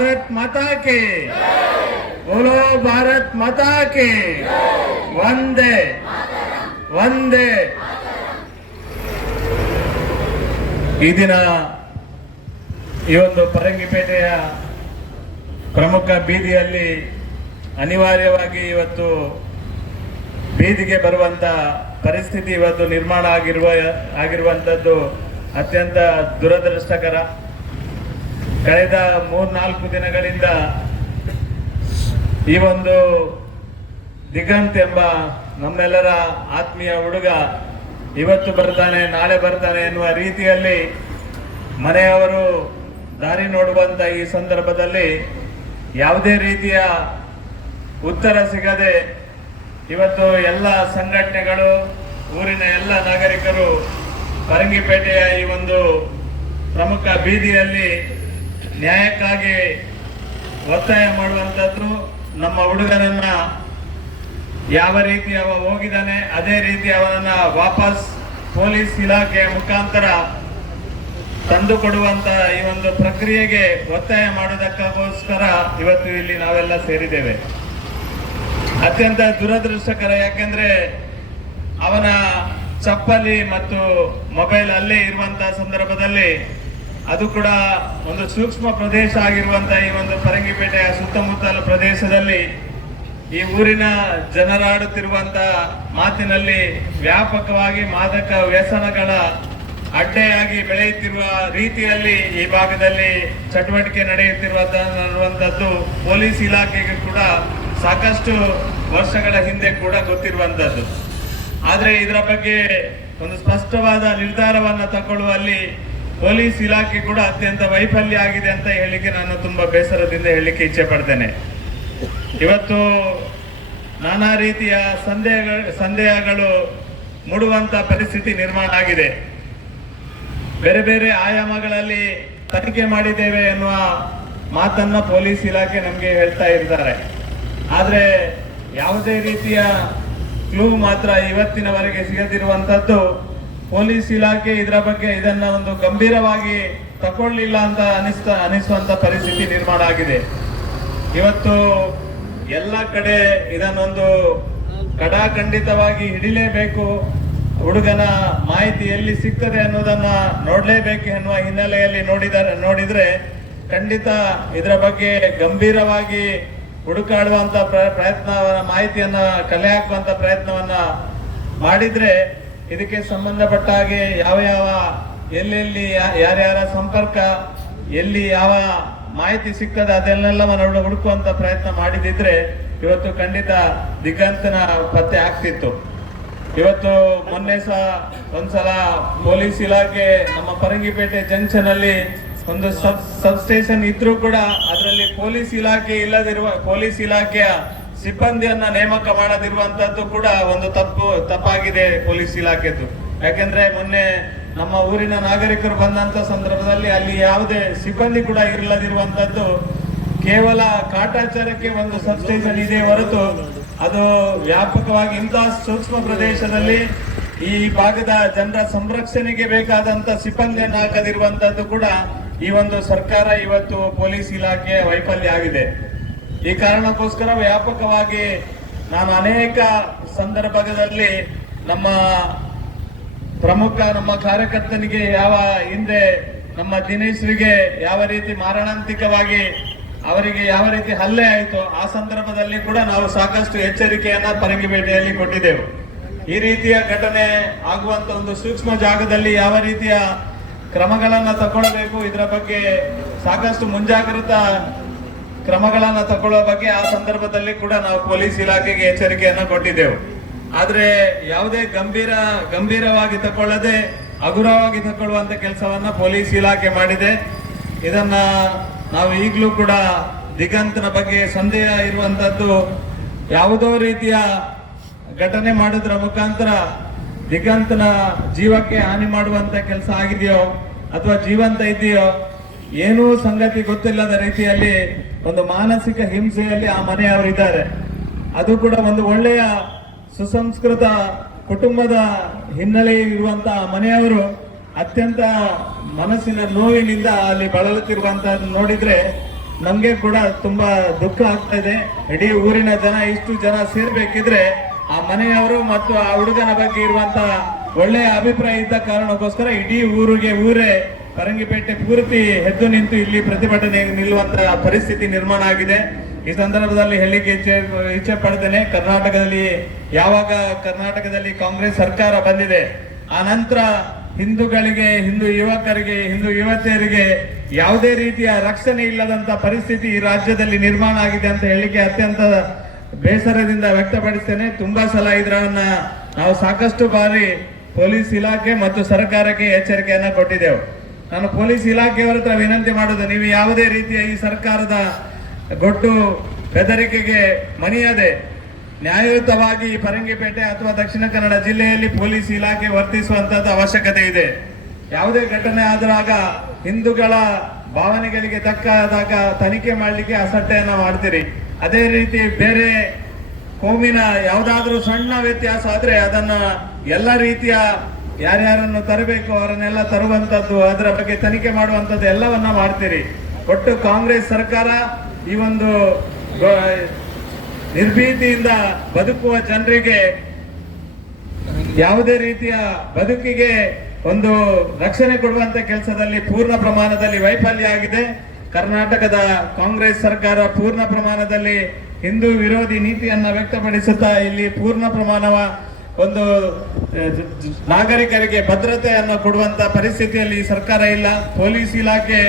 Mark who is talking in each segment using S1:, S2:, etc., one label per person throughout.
S1: ಭಾರತ್ ಮಾತಾ के बोलो के ಒಂದೇ ಒಂದೇ ಈ ದಿನ ಈ ಒಂದು ಪರಂಗಿಪೇಟೆಯ ಪ್ರಮುಖ ಬೀದಿಯಲ್ಲಿ ಅನಿವಾರ್ಯವಾಗಿ ಇವತ್ತು ಬೀದಿಗೆ ಬರುವಂತ ಪರಿಸ್ಥಿತಿ ಇವತ್ತು ನಿರ್ಮಾಣ ಆಗಿರುವ ಆಗಿರುವಂಥದ್ದು ಅತ್ಯಂತ ದುರದೃಷ್ಟಕರ. ಕಳೆದ ಮೂರ್ನಾಲ್ಕು ದಿನಗಳಿಂದ ಈ ಒಂದು ದಿಗಂತ್ ಎಂಬ ನಮ್ಮೆಲ್ಲರ ಆತ್ಮೀಯ ಹುಡುಗ ಇವತ್ತು ಬರ್ತಾನೆ, ನಾಳೆ ಬರ್ತಾನೆ ಎನ್ನುವ ರೀತಿಯಲ್ಲಿ ಮನೆಯವರು ದಾರಿ ನೋಡುವಂತ ಈ ಸಂದರ್ಭದಲ್ಲಿ ಯಾವುದೇ ರೀತಿಯ ಉತ್ತರ ಸಿಗದೆ ಇವತ್ತು ಎಲ್ಲ ಸಂಘಟನೆಗಳು, ಊರಿನ ಎಲ್ಲ ನಾಗರಿಕರು ಪರಂಗಿಪೇಟೆಯ ಈ ಒಂದು ಪ್ರಮುಖ ಬೀದಿಯಲ್ಲಿ ನ್ಯಾಯಕ್ಕಾಗಿ ಒತ್ತಾಯ ಮಾಡುವಂಥದ್ದು ನಮ್ಮ ಹುಡುಗನನ್ನ ಯಾವ ರೀತಿ ಅವ ಹೋಗಿದ್ದಾನೆ, ಅದೇ ರೀತಿ ಅವನನ್ನ ವಾಪಸ್ ಪೊಲೀಸ್ ಇಲಾಖೆಯ ಮುಖಾಂತರ ತಂದು ಕೊಡುವಂತ ಈ ಒಂದು ಪ್ರಕ್ರಿಯೆಗೆ ಒತ್ತಾಯ ಮಾಡುವುದಕ್ಕೋಸ್ಕರ ಇವತ್ತು ಇಲ್ಲಿ ನಾವೆಲ್ಲ ಸೇರಿದ್ದೇವೆ. ಅತ್ಯಂತ ದುರದೃಷ್ಟಕರ ಯಾಕೆಂದ್ರೆ ಅವನ ಚಪ್ಪಲಿ ಮತ್ತು ಮೊಬೈಲ್ ಅಲ್ಲೇ ಇರುವಂತಹ ಸಂದರ್ಭದಲ್ಲಿ ಅದು ಕೂಡ ಒಂದು ಸೂಕ್ಷ್ಮ ಪ್ರದೇಶ ಆಗಿರುವಂತಹ ಈ ಒಂದು ಪರಂಗಿಪೇಟೆಯ ಸುತ್ತಮುತ್ತಲ ಪ್ರದೇಶದಲ್ಲಿ ಈ ಊರಿನ ಜನರಾಡುತ್ತಿರುವಂತ ಮಾತಿನಲ್ಲಿ ವ್ಯಾಪಕವಾಗಿ ಮಾದಕ ವ್ಯಸನಗಳ ಅಡ್ಡೆಯಾಗಿ ಬೆಳೆಯುತ್ತಿರುವ ರೀತಿಯಲ್ಲಿ ಈ ಭಾಗದಲ್ಲಿ ಚಟುವಟಿಕೆ ನಡೆಯುತ್ತಿರುವಂತದ್ದು ಪೊಲೀಸ್ ಇಲಾಖೆಗೆ ಕೂಡ ಸಾಕಷ್ಟು ವರ್ಷಗಳ ಹಿಂದೆ ಕೂಡ ಗೊತ್ತಿರುವಂತದ್ದು. ಆದರೆ ಇದರ ಬಗ್ಗೆ ಒಂದು ಸ್ಪಷ್ಟವಾದ ನಿರ್ಧಾರವನ್ನು ತಗೊಳ್ಳುವಲ್ಲಿ ಪೊಲೀಸ್ ಇಲಾಖೆ ಕೂಡ ಅತ್ಯಂತ ವೈಫಲ್ಯ ಆಗಿದೆ ಅಂತ ಹೇಳಿಕೆ ನಾನು ತುಂಬಾ ಬೇಸರದಿಂದ ಹೇಳಲಿಕ್ಕೆ ಇಚ್ಛೆ ಪಡ್ತೇನೆ. ಇವತ್ತು ನಾನಾ ರೀತಿಯ ಸಂದೇಹಗಳು ಸಂದೇಹಗಳು ಮೂಡುವಂತ ಪರಿಸ್ಥಿತಿ ನಿರ್ಮಾಣ ಆಗಿದೆ. ಬೇರೆ ಬೇರೆ ಆಯಾಮಗಳಲ್ಲಿ ತನಿಖೆ ಮಾಡಿದ್ದೇವೆ ಎನ್ನುವ ಮಾತನ್ನ ಪೊಲೀಸ್ ಇಲಾಖೆ ನಮಗೆ ಹೇಳ್ತಾ ಇರ್ತಾರೆ. ಆದ್ರೆ ಯಾವುದೇ ರೀತಿಯ ಕ್ಲೂ ಮಾತ್ರ ಇವತ್ತಿನವರೆಗೆ ಸಿಗದಿರುವಂತದ್ದು ಪೊಲೀಸ್ ಇಲಾಖೆ ಇದರ ಬಗ್ಗೆ ಇದನ್ನ ಒಂದು ಗಂಭೀರವಾಗಿ ತಕೊಳ್ಳಿಲ್ಲ ಅಂತ ಅನಿಸ್ತ, ಅನಿಸುವಂತ ಪರಿಸ್ಥಿತಿ ನಿರ್ಮಾಣ ಆಗಿದೆ. ಇವತ್ತು ಎಲ್ಲ ಕಡೆ ಇದನ್ನೊಂದು ಕಡಾಖಂಡಿತವಾಗಿ ಹಿಡಿಲೇಬೇಕು. ಹುಡುಗನ ಮಾಹಿತಿ ಎಲ್ಲಿ ಸಿಗ್ತದೆ ಅನ್ನೋದನ್ನ ನೋಡಲೇಬೇಕು ಎನ್ನುವ ಹಿನ್ನೆಲೆಯಲ್ಲಿ ನೋಡಿದರೆ ನೋಡಿದ್ರೆ ಖಂಡಿತ ಇದರ ಬಗ್ಗೆ ಗಂಭೀರವಾಗಿ ಹುಡುಕಾಡುವಂತ ಪ್ರ- ಪ್ರಯತ್ನ ಮಾಹಿತಿಯನ್ನ ಕಲೆ ಹಾಕುವಂತ ಪ್ರಯತ್ನವನ್ನ ಮಾಡಿದ್ರೆ ಇದಕ್ಕೆ ಸಂಬಂಧಪಟ್ಟ ಹಾಗೆ ಯಾವ ಯಾವ ಎಲ್ಲೆಲ್ಲಿ ಯಾರ್ಯಾರ ಸಂಪರ್ಕ, ಎಲ್ಲಿ ಯಾವ ಮಾಹಿತಿ ಸಿಗ್ತದೆ ಅದನ್ನೆಲ್ಲವನ್ನ ಹುಡುಕುವಂತ ಪ್ರಯತ್ನ ಮಾಡಿದಿದ್ರೆ ಇವತ್ತು ಖಂಡಿತ ದಿಗ್ಗಂತನ ಪತ್ತೆ ಆಗ್ತಿತ್ತು. ಇವತ್ತು ಮೊನ್ನೆ ಸಹ ಒಂದ್ಸಲ ಪೊಲೀಸ್ ಇಲಾಖೆ ನಮ್ಮ ಪರಂಗಿಪೇಟೆ ಜಂಕ್ಷನ್ ಅಲ್ಲಿ ಒಂದು ಸಬ್ ಸಬ್ ಸ್ಟೇಷನ್ ಇದ್ರೂ ಕೂಡ ಅದರಲ್ಲಿ ಪೊಲೀಸ್ ಇಲಾಖೆ ಇಲ್ಲದಿರುವ, ಪೊಲೀಸ್ ಇಲಾಖೆಯ ಸಿಬ್ಬಂದಿಯನ್ನ ನೇಮಕ ಮಾಡದಿರುವಂತದ್ದು ಕೂಡ ಒಂದು ತಪ್ಪು, ತಪ್ಪಾಗಿದೆ ಪೊಲೀಸ್ ಇಲಾಖೆದು ಯಾಕೆಂದ್ರೆ ಮೊನ್ನೆ ನಮ್ಮ ಊರಿನ ನಾಗರಿಕರು ಬಂದಂತ ಸಂದರ್ಭದಲ್ಲಿ ಅಲ್ಲಿ ಯಾವುದೇ ಸಿಬ್ಬಂದಿ ಕೂಡ ಇರಲದಿರುವಂತದ್ದು ಕೇವಲ ಕಾಟಾಚಾರಕ್ಕೆ ಒಂದು ಸಬ್ಸ್ಟೇಷನ್ ಇದೆ ಹೊರತು ಅದು ವ್ಯಾಪಕವಾಗಿ ಇಂತಹ ಸೂಕ್ಷ್ಮ ಪ್ರದೇಶದಲ್ಲಿ ಈ ಭಾಗದ ಜನರ ಸಂರಕ್ಷಣೆಗೆ ಬೇಕಾದಂತ ಸಿಬ್ಬಂದಿಯನ್ನು ಹಾಕದಿರುವಂತದ್ದು ಕೂಡ ಈ ಒಂದು ಸರ್ಕಾರ ಇವತ್ತು ಪೊಲೀಸ್ ಇಲಾಖೆ ವೈಫಲ್ಯ ಆಗಿದೆ. ಈ ಕಾರಣಕ್ಕೋಸ್ಕರ ವ್ಯಾಪಕವಾಗಿ ನಾನು ಅನೇಕ ಸಂದರ್ಭದಲ್ಲಿ ನಮ್ಮ ಪ್ರಮುಖ, ನಮ್ಮ ಕಾರ್ಯಕರ್ತನಿಗೆ ಯಾವ ಹಿಂದೆ ನಮ್ಮ ದಿನೇಶ್ರಿಗೆ ಯಾವ ರೀತಿ ಮಾರಣಾಂತಿಕವಾಗಿ ಅವರಿಗೆ ಯಾವ ರೀತಿ ಹಲ್ಲೆ ಆಯಿತು ಆ ಸಂದರ್ಭದಲ್ಲಿ ಕೂಡ ನಾವು ಸಾಕಷ್ಟು ಎಚ್ಚರಿಕೆಯನ್ನ ಪರಂಗಿಪೇಟೆಯಲ್ಲಿ ಕೊಟ್ಟಿದ್ದೆವು. ಈ ರೀತಿಯ ಘಟನೆ ಆಗುವಂತ ಒಂದು ಸೂಕ್ಷ್ಮ ಜಾಗದಲ್ಲಿ ಯಾವ ರೀತಿಯ ಕ್ರಮಗಳನ್ನ ತಗೊಳ್ಬೇಕು ಇದರ ಬಗ್ಗೆ ಸಾಕಷ್ಟು ಮುಂಜಾಗ್ರತಾ ಕ್ರಮಗಳನ್ನ ತಗೊಳ್ಳುವ ಬಗ್ಗೆ ಆ ಸಂದರ್ಭದಲ್ಲಿ ಕೂಡ ನಾವು ಪೊಲೀಸ್ ಇಲಾಖೆಗೆ ಎಚ್ಚರಿಕೆಯನ್ನ ಕೊಟ್ಟಿದ್ದೆವು. ಆದರೆ ಯಾವುದೇ ಗಂಭೀರ, ಗಂಭೀರವಾಗಿ ತಕೊಳ್ಳದೆ ಹಗುರವಾಗಿ ತಕೊಳ್ಳುವಂತ ಕೆಲಸವನ್ನ ಪೊಲೀಸ್ ಇಲಾಖೆ ಮಾಡಿದೆ. ಇದನ್ನ ನಾವು ಈಗಲೂ ಕೂಡ ದಿಗಂತನ ಬಗ್ಗೆ ಸಂದೇಹ ಇರುವಂತದ್ದು ಯಾವುದೋ ರೀತಿಯ ಘಟನೆ ಮಾಡೋದ್ರ ಮುಖಾಂತರ ದಿಗಂತನ ಜೀವಕ್ಕೆ ಹಾನಿ ಮಾಡುವಂತ ಕೆಲಸ ಆಗಿದೆಯೋ ಅಥವಾ ಜೀವಂತ ಇದೆಯೋ ಏನೂ ಸಂಗತಿ ಗೊತ್ತಿಲ್ಲದ ರೀತಿಯಲ್ಲಿ ಒಂದು ಮಾನಸಿಕ ಹಿಂಸೆಯಲ್ಲಿ ಆ ಮನೆಯವರಿದ್ದಾರೆ. ಅದು ಕೂಡ ಒಂದು ಒಳ್ಳೆಯ ಸುಸಂಸ್ಕೃತ ಕುಟುಂಬದ ಹಿನ್ನೆಲೆ ಇರುವಂತಹ ಮನೆಯವರು ಅತ್ಯಂತ ಮನಸ್ಸಿನ ನೋವಿನಿಂದ ಅಲ್ಲಿ ಬಳಲುತ್ತಿರುವಂತ ನೋಡಿದ್ರೆ ನಮ್ಗೆ ಕೂಡ ತುಂಬಾ ದುಃಖ ಆಗ್ತಾ ಇದೆ. ಇಡೀ ಊರಿನ ಜನ ಇಷ್ಟು ಜನ ಸೇರ್ಬೇಕಿದ್ರೆ ಆ ಮನೆಯವರು ಮತ್ತು ಆ ಹುಡುಗನ ಬಗ್ಗೆ ಇರುವಂತ ಒಳ್ಳೆಯ ಅಭಿಪ್ರಾಯ ಇದ್ದ ಕಾರಣಕ್ಕೋಸ್ಕರ ಇಡೀ ಊರಿಗೆ ಊರೇ ಪರಂಗಿಪೇಟೆ ಪೂರ್ತಿ ಎದ್ದು ನಿಂತು ಇಲ್ಲಿ ಪ್ರತಿಭಟನೆ ನಿಲ್ಲುವಂತಹ ಪರಿಸ್ಥಿತಿ ನಿರ್ಮಾಣ ಆಗಿದೆ. ಈ ಸಂದರ್ಭದಲ್ಲಿ ಹೇಳಿಕೆ ಇಚ್ಛೆ ಇಚ್ಛೆ ಪಡ್ತೇನೆ ಕರ್ನಾಟಕದಲ್ಲಿ, ಯಾವಾಗ ಕರ್ನಾಟಕದಲ್ಲಿ ಕಾಂಗ್ರೆಸ್ ಸರ್ಕಾರ ಬಂದಿದೆ, ಆ ನಂತರ ಹಿಂದೂಗಳಿಗೆ, ಹಿಂದೂ ಯುವಕರಿಗೆ, ಹಿಂದೂ ಯುವತಿಯರಿಗೆ ಯಾವುದೇ ರೀತಿಯ ರಕ್ಷಣೆ ಇಲ್ಲದಂತ ಪರಿಸ್ಥಿತಿ ಈ ರಾಜ್ಯದಲ್ಲಿ ನಿರ್ಮಾಣ ಆಗಿದೆ ಅಂತ ಹೇಳಿಕೆ ಅತ್ಯಂತ ಬೇಸರದಿಂದ ವ್ಯಕ್ತಪಡಿಸ್ತೇನೆ. ತುಂಬಾ ಸಲ ಇದರನ್ನ ನಾವು ಸಾಕಷ್ಟು ಬಾರಿ ಪೊಲೀಸ್ ಇಲಾಖೆ ಮತ್ತು ಸರ್ಕಾರಕ್ಕೆ ಎಚ್ಚರಿಕೆಯನ್ನ ಕೊಟ್ಟಿದ್ದೆವು. ನಾನು ಪೊಲೀಸ್ ಇಲಾಖೆಯವರ ಹತ್ರ ವಿನಂತಿ ಮಾಡುದು, ನೀವು ಯಾವುದೇ ರೀತಿಯ ಈ ಸರ್ಕಾರದ ಗೊಟ್ಟು ಬೆದರಿಕೆಗೆ ಮಣಿಯದೆ ನ್ಯಾಯಯುತವಾಗಿ ಪರಂಗಿಪೇಟೆ ಅಥವಾ ದಕ್ಷಿಣ ಕನ್ನಡ ಜಿಲ್ಲೆಯಲ್ಲಿ ಪೊಲೀಸ್ ಇಲಾಖೆ ವರ್ತಿಸುವಂತದ್ದು ಅವಶ್ಯಕತೆ ಇದೆ. ಯಾವುದೇ ಘಟನೆ ಆದಾಗ ಹಿಂದೂಗಳ ಭಾವನೆಗಳಿಗೆ ತಕ್ಕಾದಾಗ ತನಿಖೆ ಮಾಡಲಿಕ್ಕೆ ಅಸಟ್ಟೆಯನ್ನು ಮಾಡ್ತೀರಿ ಅದೇ ರೀತಿ ಬೇರೆ ಕೋಮಿನ ಯಾವುದಾದ್ರೂ ಸಣ್ಣ ವ್ಯತ್ಯಾಸ ಆದ್ರೆ ಅದನ್ನ ಎಲ್ಲ ರೀತಿಯ ಯಾರ್ಯಾರನ್ನು ತರಬೇಕು ಅವರನ್ನೆಲ್ಲ ತರುವಂತದ್ದು ಅದರ ಬಗ್ಗೆ ತನಿಖೆ ಮಾಡುವಂತದ್ದು ಎಲ್ಲವನ್ನ ಮಾಡ್ತೀರಿ. ಒಟ್ಟು ಕಾಂಗ್ರೆಸ್ ಸರ್ಕಾರ ಈ ಒಂದು ನಿರ್ಭೀತಿಯಿಂದ ಬದುಕುವ ಜನರಿಗೆ ಯಾವುದೇ ರೀತಿಯ ಬದುಕಿಗೆ ಒಂದು ರಕ್ಷಣೆ ಕೊಡುವಂತ ಕೆಲಸದಲ್ಲಿ ಪೂರ್ಣ ಪ್ರಮಾಣದಲ್ಲಿ ವೈಫಲ್ಯ ಆಗಿದೆ. ಕರ್ನಾಟಕದ ಕಾಂಗ್ರೆಸ್ ಸರ್ಕಾರ ಪೂರ್ಣ ಪ್ರಮಾಣದಲ್ಲಿ ಹಿಂದೂ ವಿರೋಧಿ ನೀತಿಯನ್ನ ವ್ಯಕ್ತಪಡಿಸುತ್ತಾ ಇಲ್ಲಿ ಪೂರ್ಣ ಪ್ರಮಾಣವ ಒಂದು ನಾಗರಿಕರಿಗೆ ಭದ್ರತೆಯನ್ನು ಕೊಡುವಂತ ಪರಿಸ್ಥಿತಿಯಲ್ಲಿ ಸರ್ಕಾರ ಇಲ್ಲ. ಪೊಲೀಸ್ ಇಲಾಖೆ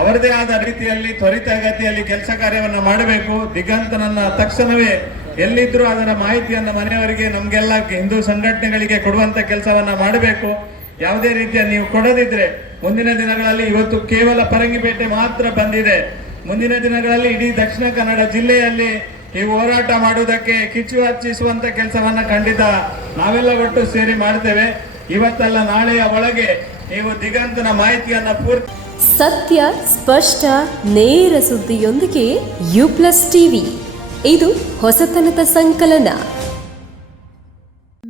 S1: ಅವರದೇ ಆದ ರೀತಿಯಲ್ಲಿ ತ್ವರಿತಗತಿಯಲ್ಲಿ ಕೆಲಸ ಕಾರ್ಯವನ್ನು ಮಾಡಬೇಕು. ದಿಗಂತನನ್ನ ತಕ್ಷಣವೇ ಎಲ್ಲಿದ್ರೂ ಅದರ ಮಾಹಿತಿಯನ್ನು ಮನೆಯವರಿಗೆ, ನಮ್ಗೆಲ್ಲ ಹಿಂದೂ ಸಂಘಟನೆಗಳಿಗೆ ಕೊಡುವಂತ ಕೆಲಸವನ್ನ ಮಾಡಬೇಕು. ಯಾವುದೇ ರೀತಿಯ ನೀವು ಕೊಡದಿದ್ರೆ ಮುಂದಿನ ದಿನಗಳಲ್ಲಿ ಇವತ್ತು ಕೇವಲ ಪರಂಗಿಪೇಟೆ ಮಾತ್ರ ಬಂದಿದೆ. ಮುಂದಿನ ದಿನಗಳಲ್ಲಿ ಇಡೀ ದಕ್ಷಿಣ ಕನ್ನಡ ಜಿಲ್ಲೆಯಲ್ಲಿ ಈ ಹೋರಾಟ ಮಾಡುವುದಕ್ಕೆ ಕಿಚ್ಚು ಹಚ್ಚಿಸುವಂತ ಕೆಲಸವನ್ನ ಖಂಡಿತ ನಾವೆಲ್ಲ ಒಟ್ಟು ಸೇರಿ ಮಾಡ್ತೇವೆ. ಇವತ್ತಲ್ಲ ನಾಳೆಯ ಒಳಗೆ ನೀವು ದಿಗಂತನ ಮಾಹಿತಿಯನ್ನ ಪೂರ್ತಿ
S2: ಸತ್ಯ, ಸ್ಪಷ್ಟ, ನೇರ ಸುದ್ದಿಯೊಂದಿಗೆ ಯು ಪ್ಲಸ್ ಟಿವಿ ಇದು ಹೊಸತನದ ಸಂಕಲನ.